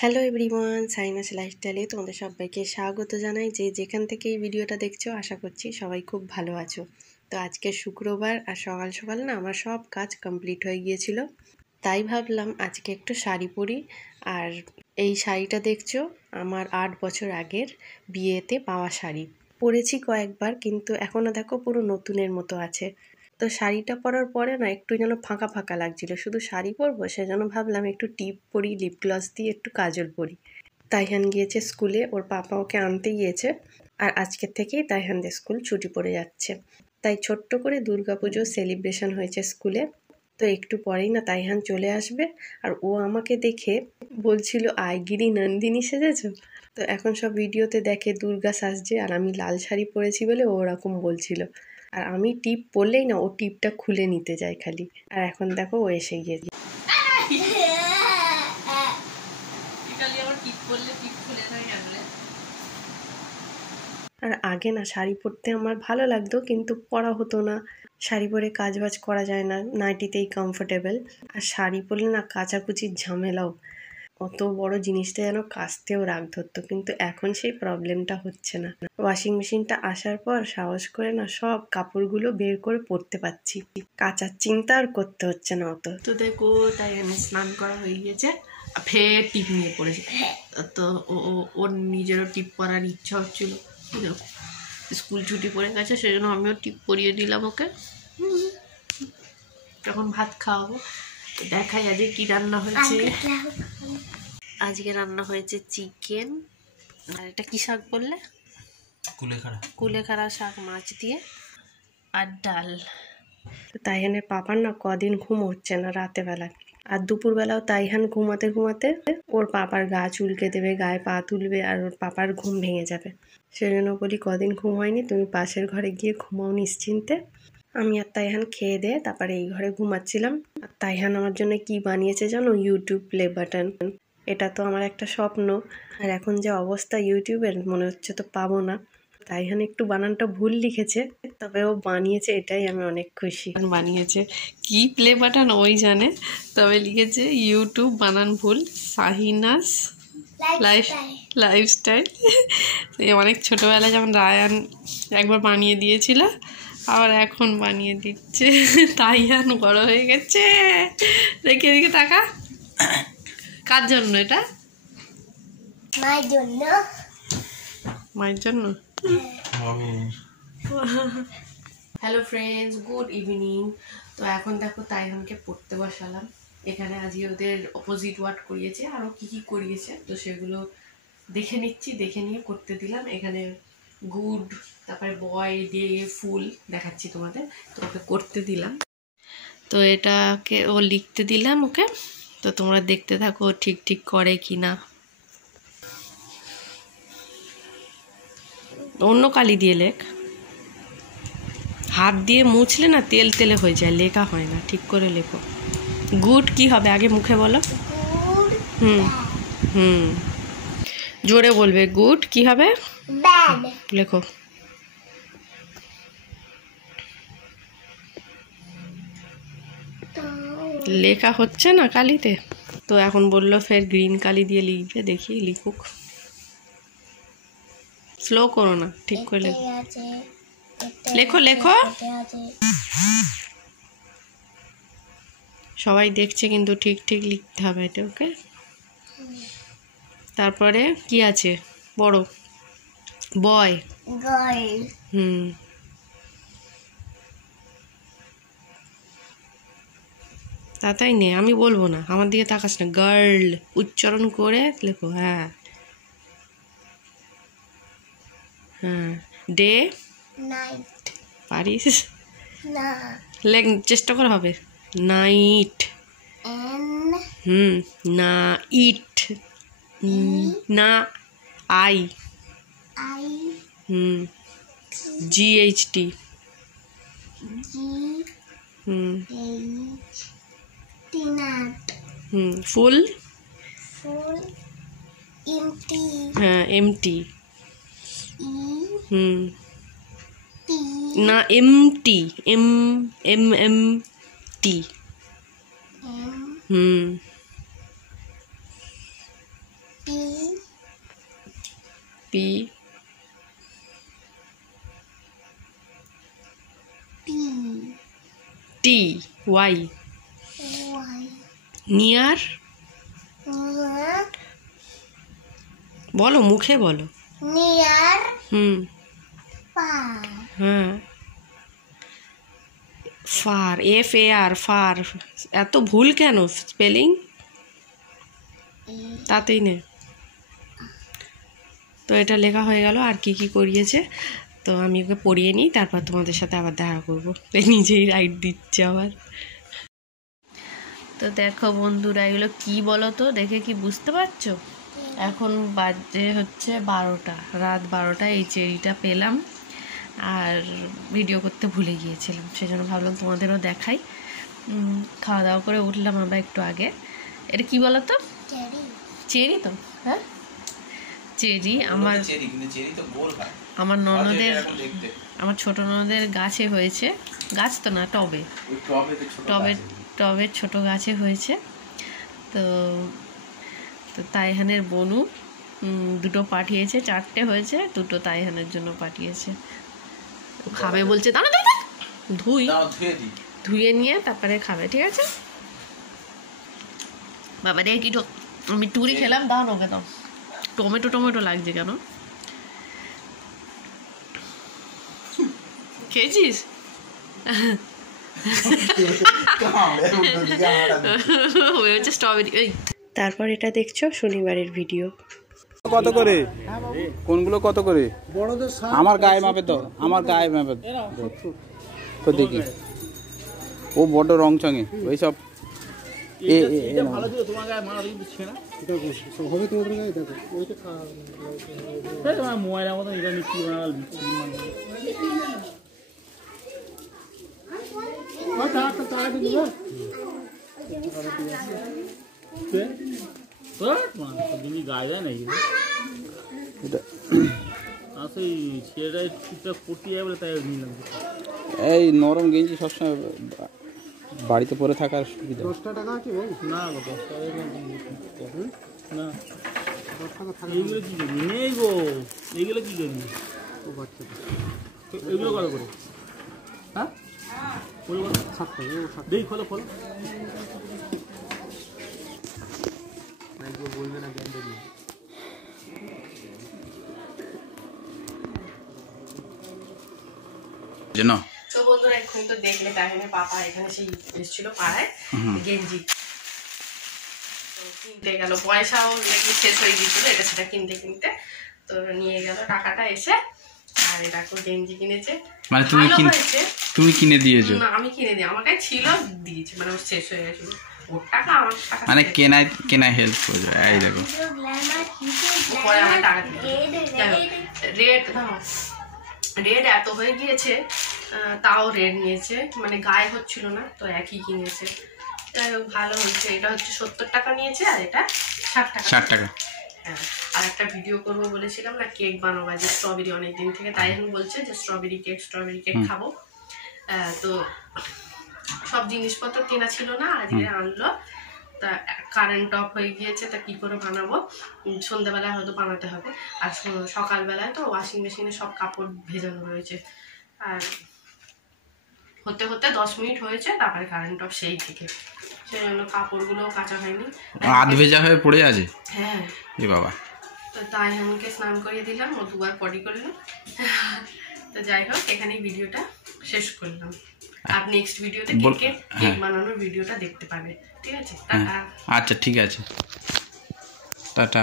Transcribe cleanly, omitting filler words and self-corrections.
Hello everyone, sinus লাইফস্টাইলে তোমাদের সবাইকে স্বাগত জানাই। যেখান থেকে এই ভিডিওটা দেখছো আশা করছি সবাই খুব ভালো আছো। তো আজকে শুক্রবার আর সকাল সকাল না আমার সব কাজ কমপ্লিট হয়ে গিয়েছিল, তাই ভাবলাম আজকে একটু শাড়ি পরি। আর এই শাড়িটা দেখছো আমার 8 বছর আগের বিয়েতে পাওয়া শাড়ি। পরেছি কয়েকবার, কিন্তু এখনও দেখো পুরো নতুনের মতো আছে। তো শাড়িটা পরার পরে না একটু যেন ফাঁকা ফাঁকা লাগছিল, শুধু শাড়ি পরবো সেজন্য ভাবলাম একটু টিপ পরি, লিপ গ্লস দিয়ে একটু কাজল পরি। তাইহান গিয়েছে স্কুলে, ওর পাপা ওকে আনতে গিয়েছে। আর আজকের থেকেই তাইহানদের স্কুল ছুটি পড়ে যাচ্ছে, তাই ছোট্ট করে দুর্গাপুজোর সেলিব্রেশন হয়েছে স্কুলে। তো একটু পরেই না তাইহান চলে আসবে, আর ও আমাকে দেখে বলছিল আইগিরি নন্দিনী সেজেছ। তো এখন সব ভিডিওতে দেখে দুর্গা সাজছে, আর আমি লাল শাড়ি পরেছি বলে ও ওরকম বলছিল। আর আমি টিপ পরলেই না ও টিপটা খুলে নিতে যায় খালি। আর এখন দেখো ও এসে গিয়েছে। আর আগে না শাড়ি পরতে আমার ভালো লাগতো, কিন্তু পরা হতো না। শাড়ি পরে কাজ বাজ করা যায় না, নাইটিতেই কমফোর্টেবল। আর শাড়ি পরলে না কাচাকুচির ঝামেলাও, অত বড় জিনিসটা যেন কাচতেও রাগ ধরতো। কিন্তু এখন সেই প্রবলেমটা হচ্ছে না। ওয়াশিং মেশিনটা আসার পর সাহস করে না সব কাপড়গুলো বের করে পরতে পারছি, কাচার চিন্তা আর করতে হচ্ছে না অত। তো দেখো তাই আমি স্নান করা হয়ে গিয়েছে, ফের টিপ নিয়ে পড়েছে। তো ওর নিজেরও টিপ পরার ইচ্ছা হচ্ছিল। দেখো স্কুল ছুটি পড়ে গেছে, সেজন্য আমিও টিপ পরিয়ে দিলাম ওকে। তখন ভাত খাওয়াবো। দেখাই আজকে কি রান্না হয়েছে। আজকে রান্না হয়েছে চিকেন, আর এটা কি শাক বললে? কুলেখাড়া শাক মাছ দিয়ে, আর ডাল। তাইহানের পাপার না কদিন ঘুম হচ্ছে না রাতে বেলায়, আর দুপুরবেলাও তাইহান ঘুমাতে ঘুমাতে ওর পাপার গা চুলকে দেবে, গায়ে পা তুলবে, আর ওর পাপার ঘুম ভেঙে যাবে। সেজন্য বলি কদিন ঘুম হয়নি, তুমি পাশের ঘরে গিয়ে ঘুমাও নিশ্চিন্তে। আমি আর তাইহান খেয়ে দিয়ে তারপরে এই ঘরে ঘুমাচ্ছিলাম। আর তাইহান আমার জন্য কি বানিয়েছে জানো? YouTube play button. এটা তো আমার একটা স্বপ্ন, আর এখন যে অবস্থা ইউটিউবের মনে হচ্ছে তো পাবো না। তাইহান একটু বানানটা ভুল লিখেছে, তবে ও বানিয়েছে, এটাই আমি অনেক খুশি। বানিয়েছে কি প্লে বাটন ওই জানে, তবে লিখেছে ইউটিউব বানান ভুল, শাহিনাস লাইফস্টাইল। অনেক ছোটবেলায় যেমন রায়ান একবার বানিয়ে দিয়েছিল, আবার এখন বানিয়ে দিচ্ছে। তাইহান বড় হয়ে গেছে। দেখি এদিকে তাকা। কার জন্য এটা? মায়ের জন্য। মায়ের জন্য। Hello friends, good evening. তো এখন দেখো তাইহানকে পড়তে বসালাম। এখানে আজকে ওদের অপোজিট ওয়ার্ড করিয়েছে, আরও কি কি করিয়েছে তো সেগুলো দেখে নিচ্ছি, দেখে নিয়ে করতে দিলাম। এখানে গুড, তারপরে বয়, ডে, ফুল দেখাচ্ছি তোমাদের। তো ওকে করতে দিলাম, তো এটাকে ও লিখতে দিলাম ওকে। তো তোমরা দেখতে থাকো ঠিক ঠিক করে কি না। অন্য কালি দিয়ে লেখ, হাত দিয়ে মুছলে না তেল তেলে হয়ে যায়, লেখা হয় না। ঠিক করে লেখো। গুড কি হবে আগে মুখে বলো। হুম জোরে বলবে। গুড কি হবে? ব্যাড। লেখো। লেখা হচ্ছে না কালিতে, তো এখন বললো ফের গ্রিন কালি দিয়ে লিখবে। দেখি লিখুক। স্লো করো না, ঠিক করে লেখো। লেখো লেখো। সবাই দেখছে কিন্তু ঠিক ঠিক লিখতে হবে এটা, ওকে? তারপরে কি আছে? বড় বয়। তাই নে, আমি বলবো না, আমার দিকে তাকাস না। গার্ল উচ্চারণ করে লেখো। হ্যাঁ হ্যাঁ। Day night. পারিস না, লেখ, চেষ্টা করে হবে। নাইট। না ইট, না আই, GHT, ফুল, হ্যাঁ এমটি, না empty, MMT, P T Y নিয়ার বলো মুখে বলো নিয়ার হ্যাঁ ফার FAR ফার এত ভুল কেন স্পেলিং তাতেই নে তো এটা লেখা হয়ে গেল আর কি কি করিয়েছে তো আমি ওকে পড়িয়ে নিই তারপর তোমাদের সাথে আবার দেখা করবো নিজেই রাইট দিচ্ছে আবার তো দেখো বন্ধুরা এগুলো কি বলো তো দেখে কি বুঝতে পারছো এখন বাজে হচ্ছে 12টা রাত 12টায় এই চেরিটা পেলাম আর ভিডিও করতে ভুলে গিয়েছিলাম সেজন্য ভাবলাম তোমাদেরও দেখাই খাওয়া দাওয়া করে উঠলাম আমরা একটু আগে এটা কি বলো তো চেরি তো হ্যাঁ চেরি আমার ননদের আমার ছোট ননদের গাছে হয়েছে গাছ তো না টবে টবের ছোট গাছে হয়েছে তো তো তাইহানের বনু দুটো পাঠিয়েছে 4টে হয়েছে 2টো তাইহানের জন্য পাঠিয়েছে খাবে বলছে দাঁড়া দাঁড়া ধুয়ে নিয়ে তারপরে খাবে ঠিক আছে বাবা রে কি আমি টুরি খেলাম দাও ওকে দাও টমেটো লাগছে কেন খেয়েছিস হচ্ছে স্ট্রবেরি তারপর এটা দেখছো শনিবারের ভিডিও কত করে কোনগুলো কত করে আমার গায়ে মাপে তো আমার গায়ে মাপে তো দেখি ও বড় রং চঙে ওই সব এই নরম গেঞ্জি সবসময় বাড়িতে পরে থাকার সুবিধা 10 টাকা আছে না 10 টাকা না এইগুলো কি নেই গো এইগুলো কি করবি ও বাচ্চা এগুলো কত করে হ্যাঁ বলো 7 টাকা দেই খোলো নাইগো বলবে না গ্যান্ডে দিয়ে জানো তো বন্ধুরা এখন তো দেখলে তাহিনের পাপা এখানে সেই এসেছিল পাড়ায় গেঞ্জি তো কিনতে গেল পয়সাও লেগে শেষ হয়ে গিয়েছিল এটা সেটা কিনতে তো নিয়ে গেল টাকাটা এসে আর এটা গেঞ্জি কিনেছে মানে তুমি কিনে দিয়েছো না আমি কিনে দিই আমার কাছে ছিল দিয়েছি মানে ওর শেষ হয়ে গেছিল ওর টাকা আমার টাকা মানে কেনায় হেল্প করে এই দেখো পরে আমার টাকা রেড এত হয়ে গিয়েছে তাও রেড নিয়েছে মানে গায়ে হচ্ছিল না তো একই কিনেছে যাই হোক ভালো হচ্ছে এটা হচ্ছে 70 টাকা নিয়েছে আর এটা 60 টাকা হ্যাঁ আর একটা ভিডিও করবো বলেছিলাম না কেক বানাবো যে স্ট্রবেরি অনেকদিন থেকে তাই এখন বলছে যে স্ট্রবেরি কেক খাবো তো সব জিনিসপত্র কেনা ছিল না আজকে আনলো তা কারেন্ট অফ হয়ে গিয়েছে তা কি করে বানাবো সন্ধ্যাবেলায় হয়তো বানাতে হবে আর সকালবেলায় তো ওয়াশিং মেশিনে সব কাপড় ভেজানো রয়েছে আর হতে 10 মিনিট হয়েছে তারপরে কারেন্ট অফ সেই থেকে সেই জন্য কাপড়গুলোও কাঁচা হয়নি আধ ভেজা হয়ে পড়ে আছে হ্যাঁ এ বাবা তো তাই আমাকে স্নান করিয়ে দিলাম ও 2বার পটি করলো তো যাই হোক এখানেই ভিডিওটা শেষ করলাম আর নেক্সট ভিডিওতে কেক বানানোর ভিডিওটা দেখতে পাবে ঠিক আছে টাটা আচ্ছা ঠিক আছে টাটা